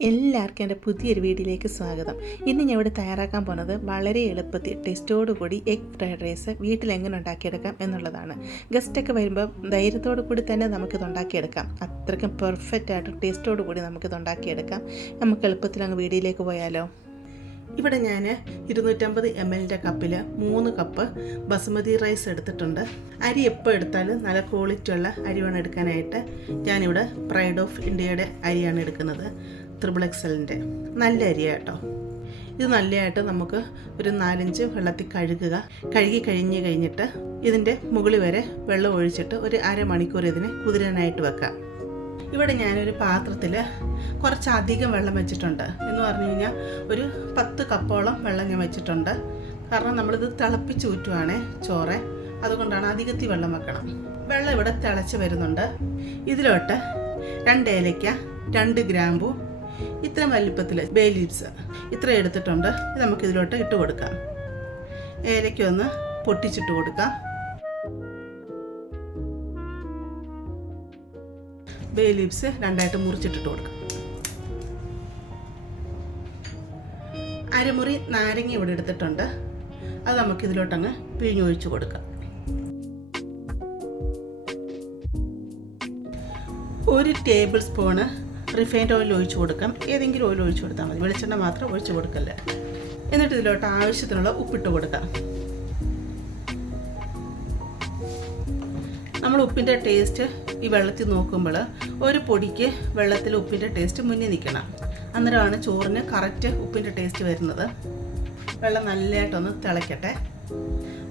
എല്ലാവർക്കും എന്റെ പുതിയൊരു വീഡിയോയിലേക്ക് സ്വാഗതം. ഇന്ന് ഞാൻ ഇവിടെ തയ്യാറാക്കാൻ പോകുന്നത് വളരെ എളുപ്പത്തിൽ ടേസ്റ്റോടു കൂടി എഗ് ഫ്രൈഡ് റൈസ് വീട്ടിൽ എങ്ങനെ ഉണ്ടാക്കിയെടുക്കാം എന്നുള്ളതാണ്. ഗസ്റ്റൊക്കെ വരുമ്പോൾ ധൈര്യത്തോടു കൂടി തന്നെ നമുക്കിത് ഉണ്ടാക്കിയെടുക്കാം. അത്രയ്ക്കും പെർഫെക്റ്റ് ആയിട്ട് ടേസ്റ്റോടു കൂടി നമുക്കിത് ഉണ്ടാക്കിയെടുക്കാം. നമുക്ക് എളുപ്പത്തിൽ അങ്ങ് വീഡിയോയിലേക്ക് പോയാലോ? ഇവിടെ ഞാൻ ഇരുന്നൂറ്റമ്പത് എം എല്ലിന്റെ കപ്പിൽ മൂന്ന് കപ്പ് ബസുമതി റൈസ് എടുത്തിട്ടുണ്ട്. അരി എപ്പോൾ എടുത്താലും നല്ല ക്വാളിറ്റി ഉള്ള അരി വേണം എടുക്കാനായിട്ട് ഞാനിവിടെ പ്രൈഡ് ഓഫ് ഇന്ത്യയുടെ അരിയാണ് എടുക്കുന്നത്. ത്രിബിൾ എക്സലിന്റെ നല്ല അരിയാണ് കേട്ടോ ഇത് നല്ലതായിട്ട് നമുക്ക് ഒരു നാലഞ്ച് വെള്ളത്തിൽ കഴുകുക. കഴുകി കഴിഞ്ഞ് കഴിഞ്ഞിട്ട് ഇതിന്റെ മുകളിൽ വരെ വെള്ളം ഒഴിച്ചിട്ട് ഒരു അരമണിക്കൂർ ഇതിനെ കുതിരാനായിട്ട് വെക്കാം ഇവിടെ ഞാനൊരു പാത്രത്തിൽ കുറച്ചധികം വെള്ളം വെച്ചിട്ടുണ്ട്. എന്ന് പറഞ്ഞു കഴിഞ്ഞാൽ ഒരു പത്ത് കപ്പോളം വെള്ളം ഞാൻ വെച്ചിട്ടുണ്ട്. കാരണം നമ്മളിത് തിളപ്പിച്ച് ഊറ്റുവാണേ ചോറ്. അതുകൊണ്ടാണ് അധികത്തിൽ വെള്ളം വെക്കണം. വെള്ളം ഇവിടെ തിളച്ച് വരുന്നുണ്ട്. ഇതിലോട്ട് രണ്ട് ഏലയ്ക്ക രണ്ട് ഗ്രാമ്പു ഇത്ര വലിപ്പത്തിൽ ബേ ലീവ്സ് ഇത്ര എടുത്തിട്ടുണ്ട്. ഇത് നമുക്ക് ഇതിലോട്ട് ഇട്ട് കൊടുക്കാം. ഏലയ്ക്ക് ഒന്ന് പൊട്ടിച്ചിട്ട് കൊടുക്കാം. ബേ ലീവ്സ് രണ്ടായിട്ട് മുറിച്ചിട്ടിട്ട് കൊടുക്കാം. അരമുറി നാരങ്ങ ഇവിടെ എടുത്തിട്ടുണ്ട്. അത് നമുക്ക് ഇതിലോട്ടങ്ങ് പിഴിഞ്ഞൊഴിച്ച് കൊടുക്കാം. ഒരു ടേബിൾ സ്പൂണ് റിഫൈൻഡ് ഓയിൽ ഒഴിച്ച് കൊടുക്കാം. ഏതെങ്കിലും ഓയിൽ ഒഴിച്ചു കൊടുത്താൽ മതി. വെളിച്ചെണ്ണ മാത്രം ഒഴിച്ചു കൊടുക്കല്ല. എന്നിട്ട് ഇതിലോട്ട് ആവശ്യത്തിനുള്ള ഉപ്പിട്ട് കൊടുക്കാം. നമ്മൾ ഉപ്പിന്റെ ടേസ്റ്റ് ഈ വെള്ളത്തിൽ നോക്കുമ്പോൾ ഒരു പൊടിക്ക് വെള്ളത്തിൽ ഉപ്പിന്റെ ടേസ്റ്റ് മുന്നിൽ നിൽക്കണം. അന്നേരമാണ് ചോറിന് കറക്റ്റ് ഉപ്പിന്റെ ടേസ്റ്റ് വരുന്നത്. വെള്ളം നല്ലതായിട്ടൊന്ന് തിളയ്ക്കട്ടെ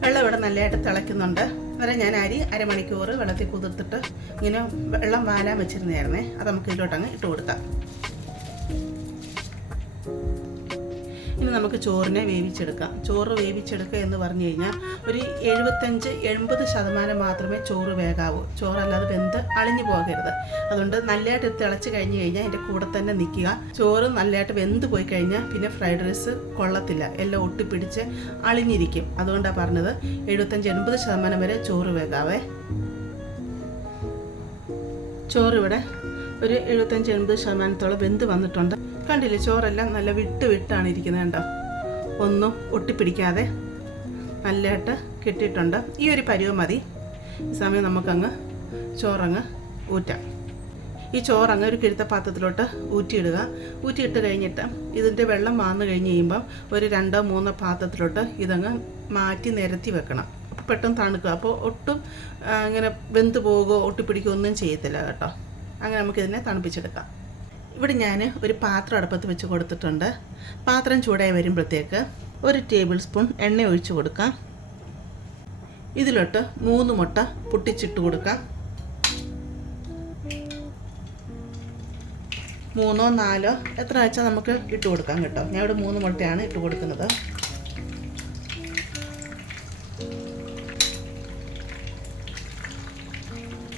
വെള്ളം ഇവിടെ നല്ലതായിട്ട് തിളയ്ക്കുന്നുണ്ട്. അന്നേരം ഞാൻ അരി അരമണിക്കൂർ വെള്ളത്തിൽ കുതിർത്തിട്ട് ഇങ്ങനെ വെള്ളം വാലാൻ വെച്ചിരുന്നായിരുന്നേ അത് നമുക്ക് ഇതിലോട്ടങ്ങ് ഇട്ട് കൊടുക്കാം. ഇനി നമുക്ക് ചോറിനെ വേവിച്ചെടുക്കാം. ചോറ് വേവിച്ചെടുക്കുക എന്ന് പറഞ്ഞു കഴിഞ്ഞാൽ ഒരു എഴുപത്തഞ്ച് എൺപത് ശതമാനം മാത്രമേ ചോറ് വേകാവൂ. ചോറല്ലാതെ വെന്ത് അളിഞ്ഞു പോകരുത്. അതുകൊണ്ട് നല്ലതായിട്ട് തിളച്ച് കഴിഞ്ഞ് കഴിഞ്ഞാൽ അതിന്റെ കൂടെ തന്നെ നിൽക്കുക. ചോറ് നല്ലതായിട്ട് വെന്ത് പോയി കഴിഞ്ഞാൽ പിന്നെ ഫ്രൈഡ് റൈസ് കൊള്ളത്തില്ല. എല്ലാം ഒട്ടിപ്പിടിച്ച് അളിഞ്ഞിരിക്കും. അതുകൊണ്ടാണ് പറഞ്ഞത് എഴുപത്തഞ്ച് എൺപത് ശതമാനം വരെ ചോറ് വേകാവേ. ചോറിവിടെ ഒരു എഴുപത്തഞ്ച് എൺപത് ശതമാനത്തോളം വെന്ത് വന്നിട്ടുണ്ട്. കണ്ടില്ലേ ചോറെല്ലാം നല്ല വിട്ട് വിട്ടാണ് ഇരിക്കുന്നത് കണ്ടോ? ഒന്നും ഒട്ടിപ്പിടിക്കാതെ നല്ലതായിട്ട് കിട്ടിയിട്ടുണ്ട്. ഈ ഒരു പരുവം മതി. ഈ സമയം നമുക്കങ്ങ് ചോറങ്ങ് ഊറ്റാം. ഈ ചോറങ്ങ് ഒരു കിഴുത്ത പാത്രത്തിലോട്ട് ഊറ്റിയിടുക. ഊറ്റിയിട്ട് കഴിഞ്ഞിട്ട് ഇതിന്റെ വെള്ളം വാന്ന് കഴിഞ്ഞ് കഴിയുമ്പം ഒരു രണ്ടോ മൂന്നോ പാത്രത്തിലോട്ട് ഇതങ്ങ് മാറ്റി നിരത്തി വെക്കണം. അപ്പോൾ പെട്ടെന്ന് തണുക്കുക. അപ്പോൾ ഒട്ടും ഇങ്ങനെ വെന്ത് പോകുകയോ ഒട്ടിപ്പിടിക്കുകയോ ഒന്നും ചെയ്യത്തില്ല കേട്ടോ. അങ്ങനെ നമുക്കിതിനെ തണുപ്പിച്ചെടുക്കാം. ഇവിടെ ഞാൻ ഒരു പാത്രം അടുപ്പത്ത് വെച്ച് കൊടുത്തിട്ടുണ്ട്. പാത്രം ചൂടായി വരുമ്പോഴത്തേക്ക് ഒരു ടേബിൾ സ്പൂൺ എണ്ണ ഒഴിച്ചു കൊടുക്കാം. ഇതിലോട്ട് മൂന്ന് മുട്ട പൊട്ടിച്ചിട്ട് കൊടുക്കാം. മൂന്നോ നാലോ എത്ര വെച്ചാൽ നമുക്ക് ഇട്ട് കൊടുക്കാം കേട്ടോ. ഞാൻ ഇവിടെ മൂന്ന് മുട്ടയാണ് ഇട്ട് കൊടുക്കുന്നത്.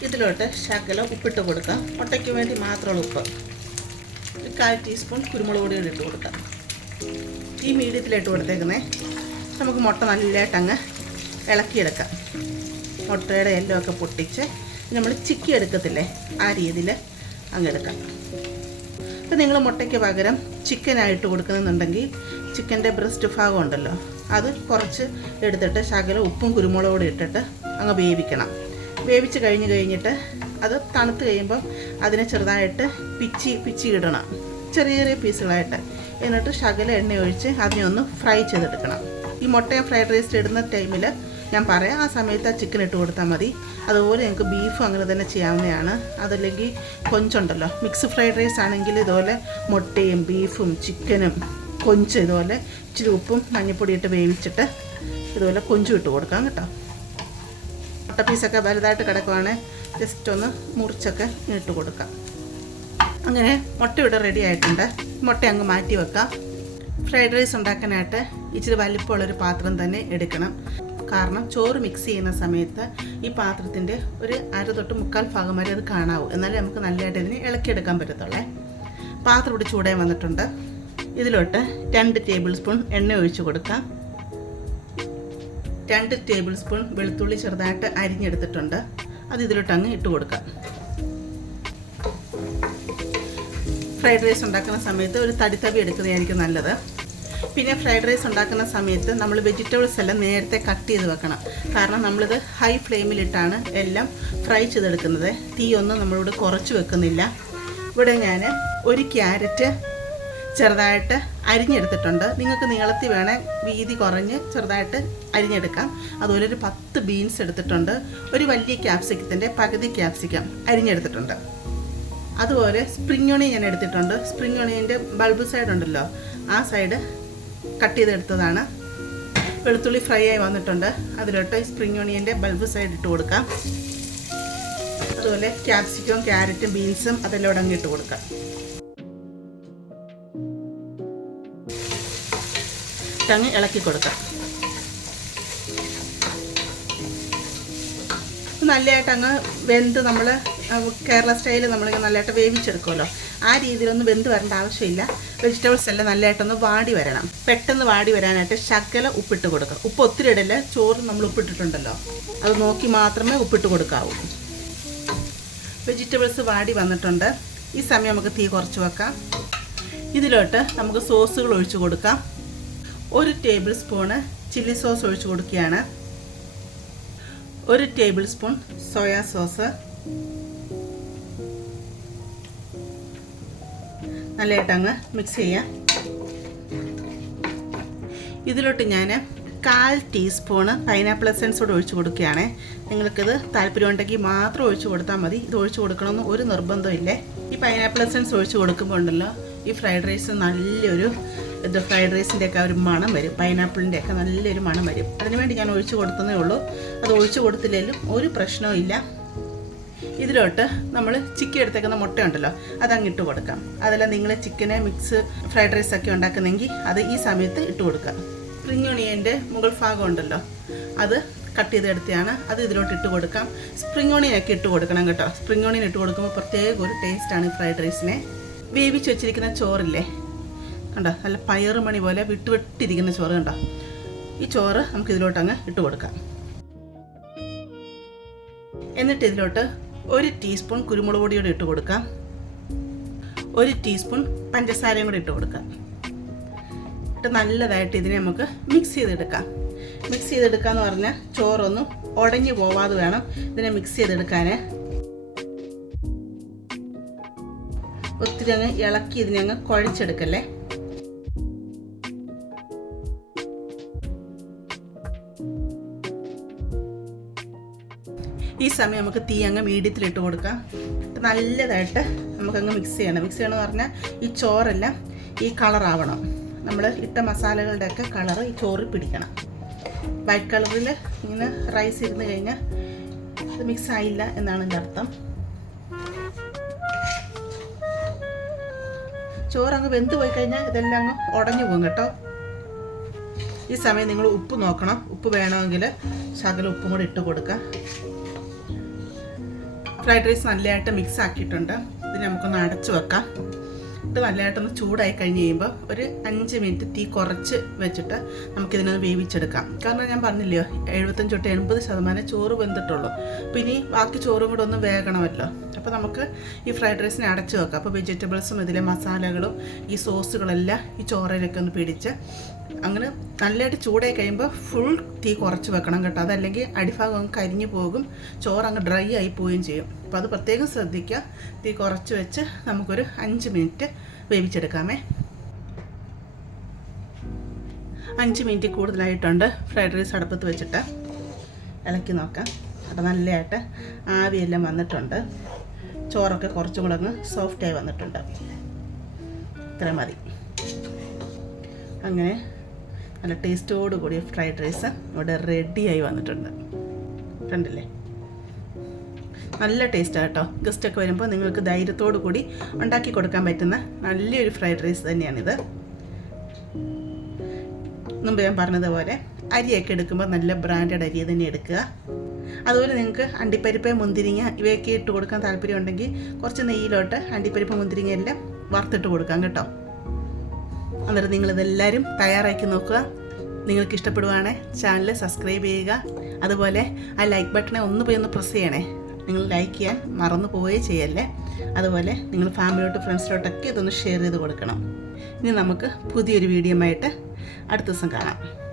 ഇതിലോട്ട് ശകലം ഉപ്പിട്ട് കൊടുക്കാം. മുട്ടയ്ക്ക് വേണ്ടി മാത്രമുള്ള ഉപ്പ്. ഒരു കാൽ ടീസ്പൂൺ കുരുമുളക് പൊടി കൂടി ഇട്ട് കൊടുക്കാം ഈ മീഡിയത്തിലിട്ട് കൊടുത്തേക്കുന്നേ. നമുക്ക് മുട്ട നല്ലതായിട്ട് അങ്ങ് ഇളക്കിയെടുക്കാം. മുട്ടയുടെ എല്ലമൊക്കെ പൊട്ടിച്ച് നമ്മൾ ചിക്കി എടുക്കത്തില്ലേ? ആ രീതിയിൽ അങ്ങ് എടുക്കാം. ഇപ്പം നിങ്ങൾ മുട്ടയ്ക്ക് പകരം ചിക്കനായിട്ട് കൊടുക്കുന്നുണ്ടെങ്കിൽ ചിക്കന്റെ ബ്രസ്റ്റ് ഭാഗം ഉണ്ടല്ലോ അത് കുറച്ച് എടുത്തിട്ട് ശകലം ഉപ്പും കുരുമുളകോടെ ഇട്ടിട്ട് അങ്ങ് വേവിക്കണം. വേവിച്ച് കഴിഞ്ഞ് കഴിഞ്ഞിട്ട് അത് തണുത്ത് കഴിയുമ്പം അതിനെ ചെറുതായിട്ട് പിച്ചി പിച്ചി ഇടണം. ചെറിയ ചെറിയ പീസുകളായിട്ട്. എന്നിട്ട് ശകല എണ്ണ ഒഴിച്ച് അതിനെ ഒന്ന് ഫ്രൈ ചെയ്തെടുക്കണം. ഈ മുട്ടയും ഫ്രൈഡ് റൈസ് ഇടുന്ന ടൈമിൽ ഞാൻ പറയാം ആ സമയത്ത് ആ ചിക്കൻ ഇട്ട് കൊടുത്താൽ മതി. അതുപോലെ ഞങ്ങൾക്ക് ബീഫും അങ്ങനെ തന്നെ ചെയ്യാവുന്നതാണ്. അതല്ലെങ്കിൽ കൊഞ്ചുണ്ടല്ലോ മിക്സ് ഫ്രൈഡ് റൈസ് ആണെങ്കിൽ ഇതുപോലെ മുട്ടയും ബീഫും ചിക്കനും കൊഞ്ച് ഇതുപോലെ ഇച്ചിരി ഉപ്പും മഞ്ഞൾപ്പൊടി ഇട്ട് വേവിച്ചിട്ട് ഇതുപോലെ കൊഞ്ചും ഇട്ട് കൊടുക്കാം കേട്ടോ. മുട്ട പീസൊക്കെ വലുതായിട്ട് കിടക്കുവാണെങ്കിൽ ജസ്റ്റ് ഒന്ന് മുറിച്ചൊക്കെ ഇട്ട് കൊടുക്കാം. അങ്ങനെ മുട്ട ഇവിടെ റെഡി ആയിട്ടുണ്ട്. മുട്ട അങ്ങ് മാറ്റി വെക്കാം. ഫ്രൈഡ് റൈസ് ഉണ്ടാക്കാനായിട്ട് ഇച്ചിരി വലിപ്പമുള്ളൊരു പാത്രം തന്നെ എടുക്കണം. കാരണം ചോറ് മിക്സ് ചെയ്യുന്ന സമയത്ത് ഈ പാത്രത്തിന്റെ ഒരു അര തൊട്ട് മുക്കാൽ ഭാഗം വരെ അത് കാണാവൂ. എന്നാലേ നമുക്ക് നല്ലതായിട്ട് ഇതിനെ ഇളക്കിയെടുക്കാൻ പറ്റത്തുള്ളേ. പാത്രം ഇവിടെ ചൂടാൻ വന്നിട്ടുണ്ട്. ഇതിലോട്ട് രണ്ട് ടേബിൾ സ്പൂൺ എണ്ണ ഒഴിച്ച് കൊടുക്കാം. രണ്ട് ടേബിൾ സ്പൂൺ വെളുത്തുള്ളി ചെറുതായിട്ട് അരിഞ്ഞെടുത്തിട്ടുണ്ട്. അത് ഇതിലോട്ട് അങ്ങ് ഇട്ട് കൊടുക്കാം. ഫ്രൈഡ് റൈസ് ഉണ്ടാക്കുന്ന സമയത്ത് ഒരു തടിത്തവി എടുക്കുന്നതായിരിക്കും നല്ലത്. പിന്നെ ഫ്രൈഡ് റൈസ് ഉണ്ടാക്കുന്ന സമയത്ത് നമ്മൾ വെജിറ്റബിൾസ് എല്ലാം നേരത്തെ കട്ട് ചെയ്ത് വെക്കണം. കാരണം നമ്മളിത് ഹൈ ഫ്ലെയിമിലിട്ടാണ് എല്ലാം ഫ്രൈ ചെയ്തെടുക്കുന്നത്. തീ ഒന്നും നമ്മളിവിടെ കുറച്ച് വെക്കുന്നില്ല. ഇവിടെ ഞാൻ ഒരു ക്യാരറ്റ് ചെറുതായിട്ട് അരിഞ്ഞെടുത്തിട്ടുണ്ട്. നിങ്ങൾക്ക് നീളത്തിൽ വേണേൽ വീതി കുറഞ്ഞ് ചെറുതായിട്ട് അരിഞ്ഞെടുക്കാം. അതുപോലെ ഒരു പത്ത് ബീൻസ് എടുത്തിട്ടുണ്ട്. ഒരു വലിയ ക്യാപ്സിക്കത്തിന്റെ പകുതി ക്യാപ്സിക്കം അരിഞ്ഞെടുത്തിട്ടുണ്ട്. അതുപോലെ സ്പ്രിംഗ് ഒണി ഞാൻ എടുത്തിട്ടുണ്ട്. സ്പ്രിംഗ് ഒണീന്റെ ബൾബ് സൈഡ് ഉണ്ടല്ലോ ആ സൈഡ് കട്ട് ചെയ്തെടുത്തതാണ്. വെളുത്തുള്ളി ഫ്രൈ ആയി വന്നിട്ടുണ്ട്. അതിലോട്ട് സ്പ്രിംഗ് ഒണിയന്റെ ബൾബ് സൈഡ് ഇട്ട് കൊടുക്കാം. അതുപോലെ ക്യാപ്സിക്കവും ക്യാരറ്റും ബീൻസും അതെല്ലാം ഉടങ്ങിയിട്ട് കൊടുക്കാം. ഇട്ടങ്ങ് ഇളക്കി കൊടുക്കാം. നല്ലതായിട്ട് അങ്ങ് വെന്ത് നമ്മൾ കേരള സ്റ്റൈൽ നമ്മൾ നല്ലതായിട്ട് വേവിച്ചെടുക്കുമല്ലോ. ആ രീതിയിലൊന്നും വെന്ത് വരേണ്ട ആവശ്യമില്ല. വെജിറ്റബിൾസ് എല്ലാം നല്ലതായിട്ടൊന്ന് വാടി വരണം. പെട്ടെന്ന് വാടി വരാനായിട്ട് ശകല ഉപ്പിട്ട് കൊടുക്കുക ഉപ്പ് ഒത്തിരി ഇടല്ല ചോറ് നമ്മൾ ഉപ്പിട്ടിട്ടുണ്ടല്ലോ. അത് നോക്കി മാത്രമേ ഉപ്പിട്ട് കൊടുക്കാവൂ. വെജിറ്റബിൾസ് വാടി വന്നിട്ടുണ്ട്. ഈ സമയം നമുക്ക് തീ കുറച്ച് വെക്കാം. ഇതിലോട്ട് നമുക്ക് സോസുകൾ ഒഴിച്ചു കൊടുക്കാം. ഒരു ടേബിൾ സ്പൂണ് ചില്ലി സോസ് ഒഴിച്ച് കൊടുക്കുകയാണ്. ഒരു ടേബിൾ സ്പൂൺ സോയാ സോസ്. നല്ലതായിട്ട് അങ്ങ് മിക്സ് ചെയ്യാം. ഇതിലോട്ട് ഞാൻ കാൽ ടീസ്പൂണ് പൈനാപ്പിൾ എസൻസ് കൂടെ ഒഴിച്ച് കൊടുക്കുകയാണ്. നിങ്ങൾക്കിത് താല്പര്യമുണ്ടെങ്കിൽ മാത്രം ഒഴിച്ച് കൊടുത്താൽ മതി. ഇത് ഒഴിച്ച് കൊടുക്കണമെന്ന് ഒരു നിർബന്ധമില്ലേ ഈ പൈനാപ്പിൾ എസൻസ് ഒഴിച്ച് കൊടുക്കുമ്പോൾ ഉണ്ടല്ലോ ഈ ഫ്രൈഡ് റൈസ് നല്ലൊരു ഫ്രൈഡ് റൈസിന്റെ ഒക്കെ ഒരു മണം വരും. പൈനാപ്പിളിന്റെ ഒക്കെ നല്ലൊരു മണം വരും. അതിനുവേണ്ടി ഞാൻ ഒഴിച്ചു കൊടുത്തതേ ഉള്ളൂ. അത് ഒഴിച്ചു കൊടുത്തില്ലെങ്കിലും ഒരു പ്രശ്നവും ഇല്ല. ഇതിലോട്ട് നമ്മൾ ചിക്കൻ എടുത്തേക്കുന്ന മുട്ടയുണ്ടല്ലോ അത് അങ്ങ് ഇട്ട് കൊടുക്കാം. അതല്ല നിങ്ങൾ ചിക്കനെ മിക്സ് ഫ്രൈഡ് റൈസ് ഒക്കെ ഉണ്ടാക്കുന്നെങ്കിൽ അത് ഈ സമയത്ത് ഇട്ട് കൊടുക്കുക. സ്പ്രിങ് ഓണിയന്റെ മുകൾ ഭാഗം ഉണ്ടല്ലോ അത് കട്ട് ചെയ്തെടുത്തതാണ്. അത് ഇതിലോട്ട് ഇട്ട് കൊടുക്കാം. സ്പ്രിങ് ഓണിയനൊക്കെ ഇട്ട് കൊടുക്കണം കേട്ടോ. സ്പ്രിങ് ഓണിയൻ ഇട്ട് കൊടുക്കുമ്പോൾ പ്രത്യേക ഒരു ടേസ്റ്റാണ് ഫ്രൈഡ് റൈസിനെ വേവിച്ച് വെച്ചിരിക്കുന്ന ചോറില്ലേ കണ്ടോ? നല്ല പയറുമണി പോലെ വിട്ട് വിട്ടിരിക്കുന്ന ചോറ് കണ്ടോ? ഈ ചോറ് നമുക്ക് ഇതിലോട്ട് അങ്ങ് ഇട്ട് കൊടുക്കാം. എന്നിട്ട് ഇതിലോട്ട് ഒരു ടീസ്പൂൺ കുരുമുളക് പൊടി കൂടി ഇട്ട് കൊടുക്കാം. ഒരു ടീസ്പൂൺ പഞ്ചസാരയും കൂടി ഇട്ട് കൊടുക്കാം. ഇട്ട് നല്ലതായിട്ട് ഇതിനെ നമുക്ക് മിക്സ് ചെയ്തെടുക്കാം. മിക്സ് ചെയ്തെടുക്കാന്ന് പറഞ്ഞാൽ ചോറൊന്നും ഉടഞ്ഞു പോവാതെ വേണം ഇതിനെ മിക്സ് ചെയ്തെടുക്കാൻ ഒത്തിരി അങ്ങ് ഇളക്കി ഇതിനെ അങ്ങ് കുഴച്ചെടുക്കല്ലേ? ഈ സമയം നമുക്ക് തീ അങ്ങ് മീഡിയത്തിലിട്ട് കൊടുക്കാം. നല്ലതായിട്ട് നമുക്കങ്ങ് മിക്സ് ചെയ്യണം. മിക്സ് ചെയ്യണമെന്ന് പറഞ്ഞാൽ ഈ ചോറെല്ലാം ഈ കളറാവണം നമ്മൾ ഇട്ട മസാലകളുടെയൊക്കെ കളർ ഈ ചോറിൽ പിടിക്കണം. വൈറ്റ് കളറിൽ ഇങ്ങനെ റൈസ് ഇരുന്ന് കഴിഞ്ഞാൽ അത് മിക്സ് ആയില്ല എന്നാണ് എന്റെ അർത്ഥം. ചോറ് അങ്ങ് വെന്ത് പോയി കഴിഞ്ഞാൽ ഇതെല്ലാം അങ്ങ് ഉടഞ്ഞു പോകും കേട്ടോ. ഈ സമയം നിങ്ങൾ ഉപ്പ് നോക്കണം. ഉപ്പ് വേണമെങ്കിൽ ശകലം ഉപ്പും കൂടി ഇട്ട് കൊടുക്കുക. ഫ്രൈഡ് റൈസ് നല്ലതായിട്ട് മിക്സ് ആക്കിയിട്ടുണ്ട്. ഇത് നമുക്കൊന്ന് അടച്ചു വെക്കാം. ഇത് നല്ലതായിട്ടൊന്ന് ചൂടായി കഴിഞ്ഞ് കഴിയുമ്പോൾ ഒരു അഞ്ച് മിനിറ്റ് തീ കുറച്ച് വെച്ചിട്ട് നമുക്കിതിനൊന്ന് വേവിച്ചെടുക്കാം. കാരണം ഞാൻ പറഞ്ഞില്ലയോ എഴുപത്തഞ്ച് തൊട്ട് എൺപത് ശതമാനം ചോറ് വെന്തിട്ടുള്ളൂ. അപ്പോൾ ഇനി ബാക്കി ചോറും കൂടെ ഒന്ന് വേകണമല്ലോ. അപ്പോൾ നമുക്ക് ഈ ഫ്രൈഡ് റൈസിനെ അടച്ചു വെക്കാം. അപ്പോൾ വെജിറ്റബിൾസും ഇതിലെ മസാലകളും ഈ സോസുകളെല്ലാം ഈ ചോറയിലൊക്കെ ഒന്ന് പിടിച്ച് അങ്ങനെ നല്ലതായിട്ട് ചൂടായി കഴിയുമ്പോൾ ഫുൾ തീ കുറച്ച് വെക്കണം കേട്ടോ. അതല്ലെങ്കിൽ അടിഭാഗം കരിഞ്ഞു പോകും. ചോറ് അങ്ങ് ഡ്രൈ ആയി പോവുകയും ചെയ്യും. അപ്പോൾ അത് പ്രത്യേകം ശ്രദ്ധിക്കുക. തീ കുറച്ച് വെച്ച് നമുക്കൊരു അഞ്ച് മിനിറ്റ് വേവിച്ചെടുക്കാമേ. അഞ്ച് മിനിറ്റ് കൂടുതലായിട്ടുണ്ട്. ഫ്രൈഡ് റൈസ് അടുപ്പത്ത് വെച്ചിട്ട് ഇളക്കി നോക്കാം. അപ്പോൾ നല്ലതായിട്ട് ആവിയെല്ലാം വന്നിട്ടുണ്ട്. ചോറൊക്കെ കുറച്ചും കൂടെ അങ്ങ് സോഫ്റ്റായി വന്നിട്ടുണ്ട്. ഇത്ര മതി. അങ്ങനെ നല്ല ടേസ്റ്റോട് കൂടിയ ഫ്രൈഡ് റൈസ് ഇവിടെ റെഡിയായി വന്നിട്ടുണ്ട്. കണ്ടില്ലേ? നല്ല ടേസ്റ്റാണ് കേട്ടോ. ഗസ്റ്റൊക്കെ വരുമ്പോൾ നിങ്ങൾക്ക് ധൈര്യത്തോടു കൂടി ഉണ്ടാക്കി കൊടുക്കാൻ പറ്റുന്ന നല്ലൊരു ഫ്രൈഡ് റൈസ് തന്നെയാണിത്. മുമ്പ് ഞാൻ പറഞ്ഞതുപോലെ അരിയൊക്കെ എടുക്കുമ്പോൾ നല്ല ബ്രാൻഡഡ് അരി തന്നെ എടുക്കുക. അതുപോലെ നിങ്ങൾക്ക് അണ്ടിപ്പരിപ്പ് മുന്തിരിങ്ങ ഇവയൊക്കെ ഇട്ട് കൊടുക്കാൻ താല്പര്യമുണ്ടെങ്കിൽ കുറച്ച് നെയ്യിലോട്ട് അണ്ടിപ്പരിപ്പ് മുന്തിരിങ്ങ എല്ലാം വറുത്തിട്ട് കൊടുക്കാം കേട്ടോ. അന്നേരം നിങ്ങളിതെല്ലാവരും തയ്യാറാക്കി നോക്കുക. നിങ്ങൾക്ക് ഇഷ്ടപ്പെടുവാണെങ്കിൽ ചാനൽ സബ്സ്ക്രൈബ് ചെയ്യുക. അതുപോലെ ആ ലൈക്ക് ബട്ടണെ ഒന്ന് പോയി ഒന്ന് പ്രസ് ചെയ്യണേ. നിങ്ങൾ ലൈക്ക് ചെയ്യാൻ മറന്നു പോവുകയേ ചെയ്യല്ലേ? അതുപോലെ നിങ്ങൾ ഫാമിലിയോട്ട് ഫ്രണ്ട്സിലോട്ടൊക്കെ ഇതൊന്ന് ഷെയർ ചെയ്ത് കൊടുക്കണം. ഇനി നമുക്ക് പുതിയൊരു വീഡിയോ ആയിട്ട് അടുത്ത ദിവസം കാണാം.